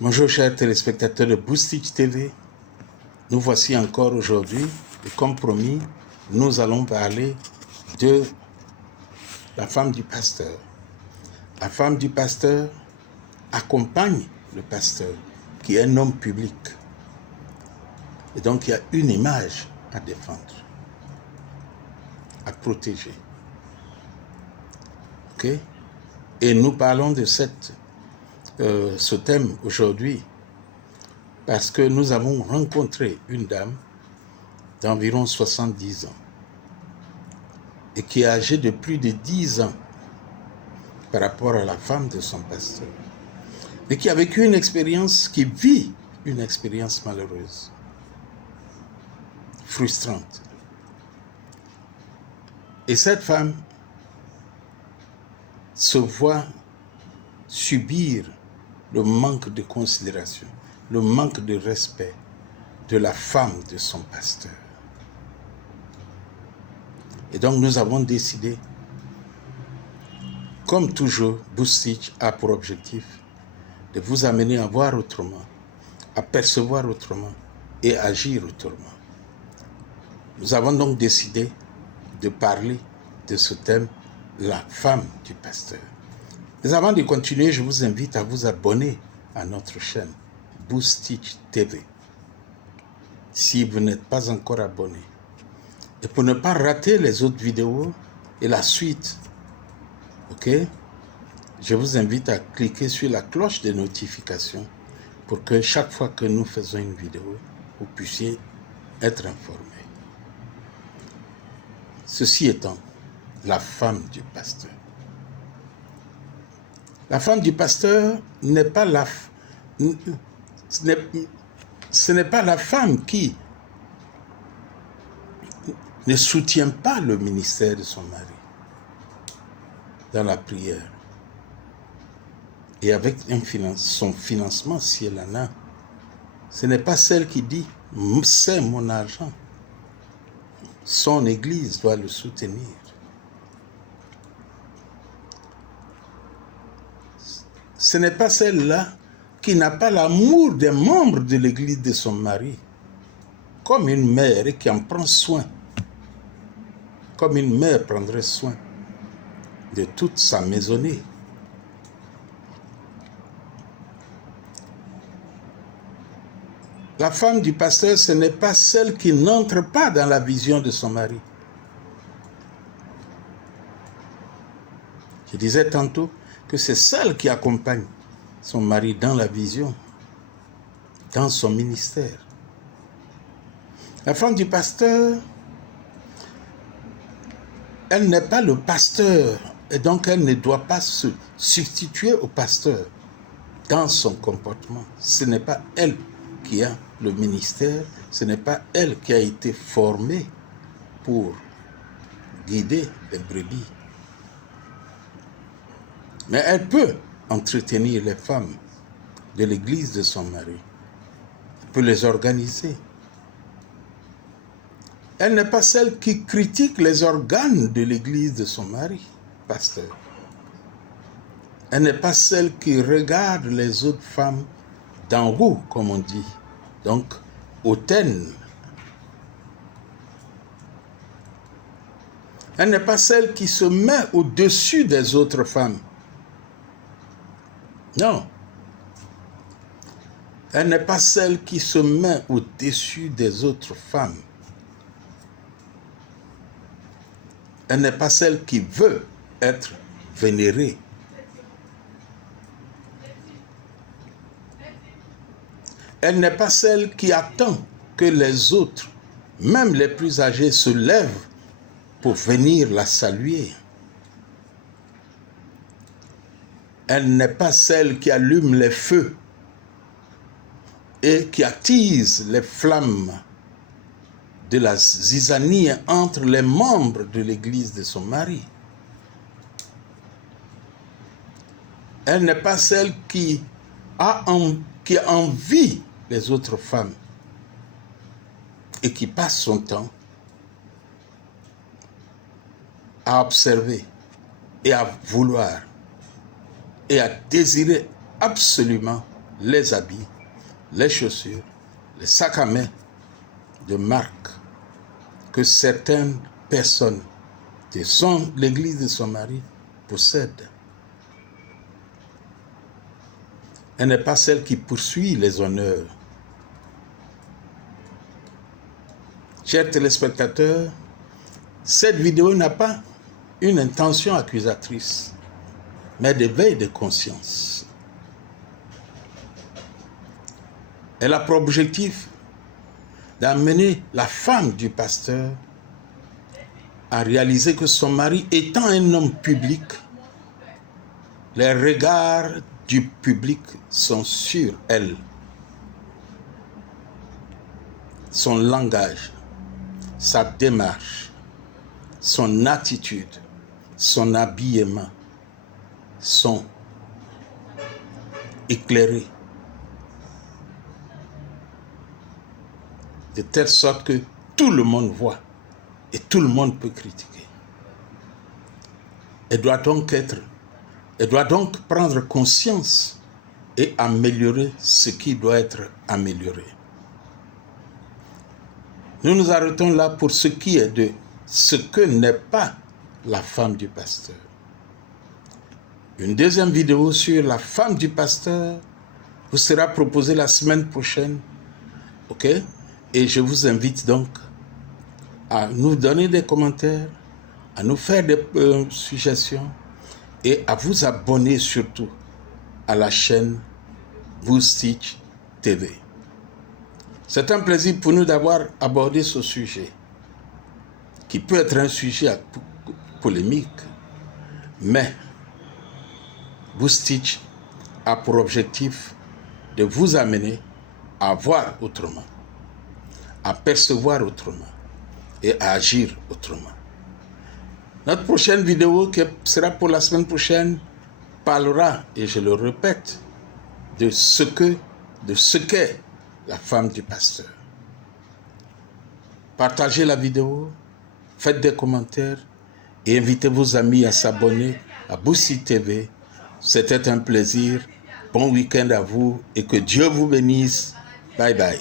Bonjour chers téléspectateurs de Boostich TV. Nous voici encore aujourd'hui et comme promis, nous allons parler de la femme du pasteur. La femme du pasteur accompagne le pasteur qui est un homme public. Et donc il y a une image à défendre, à protéger. Ok? Et nous parlons de ce thème aujourd'hui parce que nous avons rencontré une dame d'environ 70 ans et qui est âgée de plus de 10 ans par rapport à la femme de son pasteur, et qui a vécu une expérience, qui vit une expérience malheureuse, frustrante. Et cette femme se voit subir le manque de considération, le manque de respect de la femme de son pasteur. Et donc nous avons décidé, comme toujours, Boostich a pour objectif de vous amener à voir autrement, à percevoir autrement et à agir autrement. Nous avons donc décidé de parler de ce thème, la femme du pasteur. Mais avant de continuer, je vous invite à vous abonner à notre chaîne Boostich TV, si vous n'êtes pas encore abonné. Et pour ne pas rater les autres vidéos et la suite, ok, je vous invite à cliquer sur la cloche de notification pour que chaque fois que nous faisons une vidéo, vous puissiez être informés. Ceci étant, la femme du pasteur. La femme du pasteur n'est pas ce n'est pas la femme qui ne soutient pas le ministère de son mari dans la prière et avec son financement si elle en a. Ce n'est pas celle qui dit « c'est mon argent ». Son église doit le soutenir. Ce n'est pas celle-là qui n'a pas l'amour des membres de l'église de son mari, comme une mère et qui en prend soin, comme une mère prendrait soin de toute sa maisonnée. La femme du pasteur, ce n'est pas celle qui n'entre pas dans la vision de son mari. Je disais tantôt que c'est celle qui accompagne son mari dans la vision, dans son ministère. La femme du pasteur, elle n'est pas le pasteur et donc elle ne doit pas se substituer au pasteur dans son comportement. Ce n'est pas elle qui a le ministère, ce n'est pas elle qui a été formée pour guider les brebis. Mais elle peut entretenir les femmes de l'église de son mari. Elle peut les organiser. Elle n'est pas celle qui critique les organes de l'église de son mari, pasteur. Elle n'est pas celle qui regarde les autres femmes d'en haut, comme on dit, donc hautaine. Elle n'est pas celle qui se met au-dessus des autres femmes. Non. Elle n'est pas celle qui se met au-dessus des autres femmes. Elle n'est pas celle qui veut être vénérée. Elle n'est pas celle qui attend que les autres, même les plus âgés, se lèvent pour venir la saluer. Elle n'est pas celle qui allume les feux et qui attise les flammes de la zizanie entre les membres de l'église de son mari. Elle n'est pas celle qui envie les autres femmes et qui passe son temps à observer et à vouloir et à désirer absolument les habits, les chaussures, les sacs à main de marque que certaines personnes de l'église de son mari possèdent. Elle n'est pas celle qui poursuit les honneurs. Chers téléspectateurs, cette vidéo n'a pas une intention accusatrice, mais d'éveil de conscience. Elle a pour objectif d'amener la femme du pasteur à réaliser que son mari étant un homme public, les regards du public sont sur elle. Son langage, sa démarche, son attitude, son habillement sont éclairés de telle sorte que tout le monde voit et tout le monde peut critiquer. Elle doit donc prendre conscience et améliorer ce qui doit être amélioré. Nous nous arrêtons là pour ce qui est de ce que n'est pas la femme du pasteur. Une deuxième vidéo sur la femme du pasteur vous sera proposée la semaine prochaine. OK? Et je vous invite donc à nous donner des commentaires, à nous faire des suggestions et à vous abonner surtout à la chaîne Boostitch TV. C'est un plaisir pour nous d'avoir abordé ce sujet, qui peut être un sujet polémique, mais Boostitch a pour objectif de vous amener à voir autrement, à percevoir autrement et à agir autrement. Notre prochaine vidéo, qui sera pour la semaine prochaine, parlera, et je le répète, de ce qu'est la femme du pasteur. Partagez la vidéo, faites des commentaires et invitez vos amis à s'abonner à Boostitch TV. C'était un plaisir. Bon week-end à vous et que Dieu vous bénisse. Bye bye.